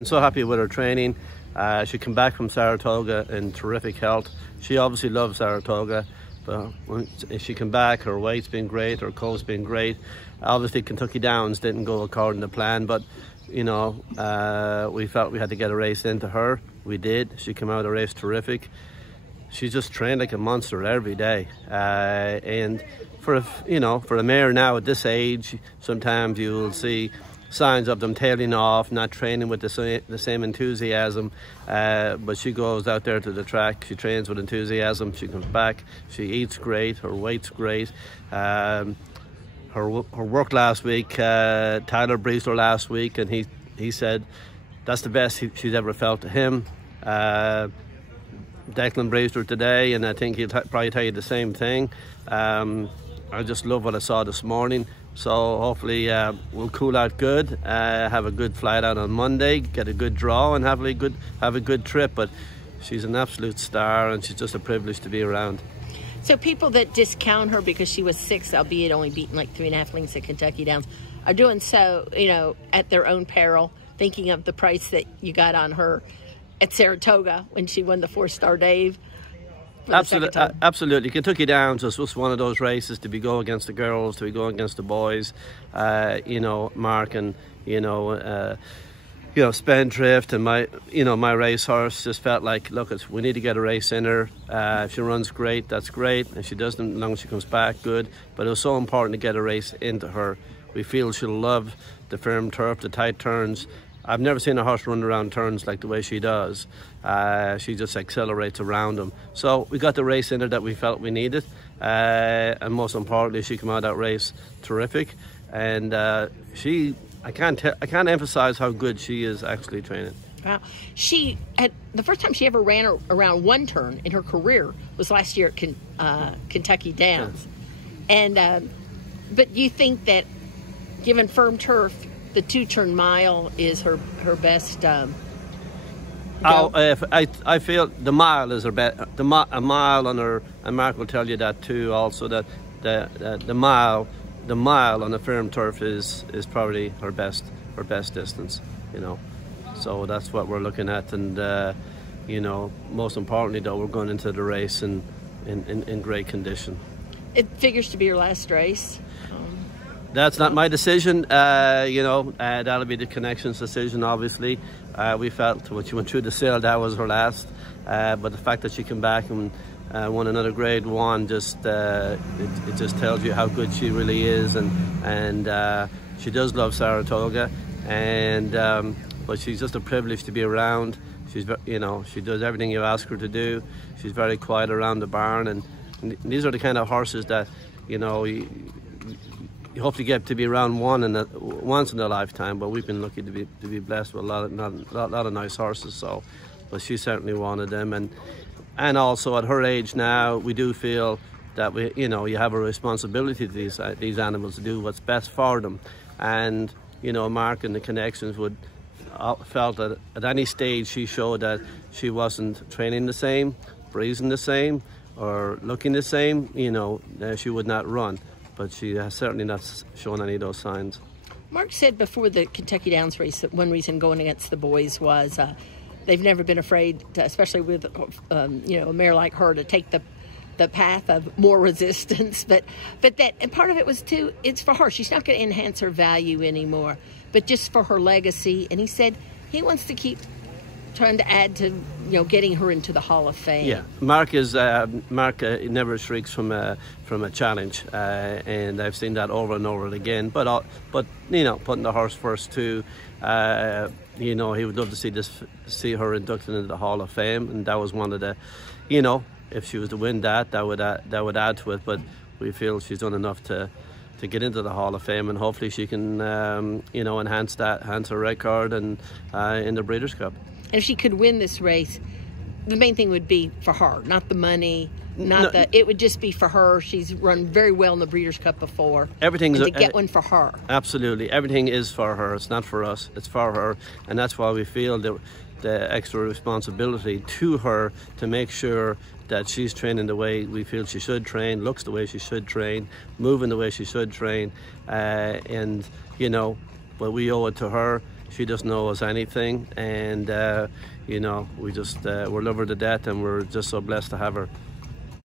I'm so happy with her training. She came back from Saratoga in terrific health. She obviously loves Saratoga, but when she came back, her weight's been great, her coat's been great. Obviously Kentucky Downs didn't go according to plan, but you know, we felt we had to get a race into her. We did. She came out of the race terrific. She's just trained like a monster every day, and for a mare now at this age, sometimes you will see signs of them tailing off, not training with the same enthusiasm, but she goes out there to the track, she trains with enthusiasm, she comes back, she eats great, her weight's great. Her work last week, Tyler breezed her last week, and he said that's the best she's ever felt to him. Declan breezed her today, and I think he'll probably tell you the same thing. I just love what I saw this morning. So hopefully we'll cool out good, have a good flight out on Monday, get a good draw, and have a good trip. But she's an absolute star, and she's just a privilege to be around. So people that discount her because she was 6, albeit only beaten like 3.5 lengths at Kentucky Downs, are doing so, you know, at their own peril, thinking of the price that you got on her at Saratoga when she won the 4-star Dave. Absolutely. Kentucky Downs was one of those races to be go against the girls, to be go against the boys. You know, Mark and Spendthrift and my racehorse just felt like, look, we need to get a race in her. If she runs great, that's great. If she doesn't, as long as she comes back, good. But it was so important to get a race into her. We feel she'll love the firm turf, the tight turns. I've never seen a horse run around turns like the way she does. She just accelerates around them. So we got the race in her that we felt we needed. And most importantly, she came out of that race terrific. And I can't emphasize how good she is actually training. Wow. She had the first time she ever ran around one turn in her career was last year at Kentucky Downs. And but you think that given firm turf, the 2-turn mile is her best. I feel the mile is her best. A mile on her, and Mark will tell you that too. Also, that the mile on the firm turf is probably her best distance. You know, so that's what we're looking at. And you know, most importantly, though, we're going into the race in great condition. It figures to be your last race. That's not my decision, that'll be the Connections decision, obviously. We felt when she went through the sale, that was her last. But the fact that she came back and won another Grade 1, it just tells you how good she really is. And she does love Saratoga, but she's just a privilege to be around. She does everything you ask her to do. She's very quiet around the barn, and these are the kind of horses that, you know, you hopefully get to be around once in a lifetime, but we've been lucky to be blessed with a lot of nice horses. So, but she's certainly one of them, and also at her age now, we do feel that you have a responsibility to these animals to do what's best for them, and Mark and the Connections felt that at any stage she showed that she wasn't training the same, breezing the same, or looking the same, she would not run. But she has certainly not shown any of those signs. Mark said before the Kentucky Downs race that one reason going against the boys was they've never been afraid, especially with a mare like her, to take the path of more resistance. But that, and part of it was too, it's for her. She's not going to enhance her value anymore, but just for her legacy. And he said he wants to keep trying to add to getting her into the Hall of Fame. Yeah, Mark never shrinks from a challenge, and I've seen that over and over again. But putting the horse first too. He would love to see her inducted into the Hall of Fame, and that was one of the, if she was to win that would add to it. But we feel she's done enough to get into the Hall of Fame, and hopefully she can enhance her record and in the Breeders' Cup. And if she could win this race, the main thing would be for her, not the money, it would just be for her. She's run very well in the Breeders' Cup before. Everything's to get one for her. Absolutely. Everything is for her. It's not for us. It's for her. And that's why we feel the extra responsibility to her to make sure that she's training the way we feel she should train, looks the way she should train, moving the way she should train. But we owe it to her She doesn't owe us anything, and you know, we just we love her to death, and we're just so blessed to have her.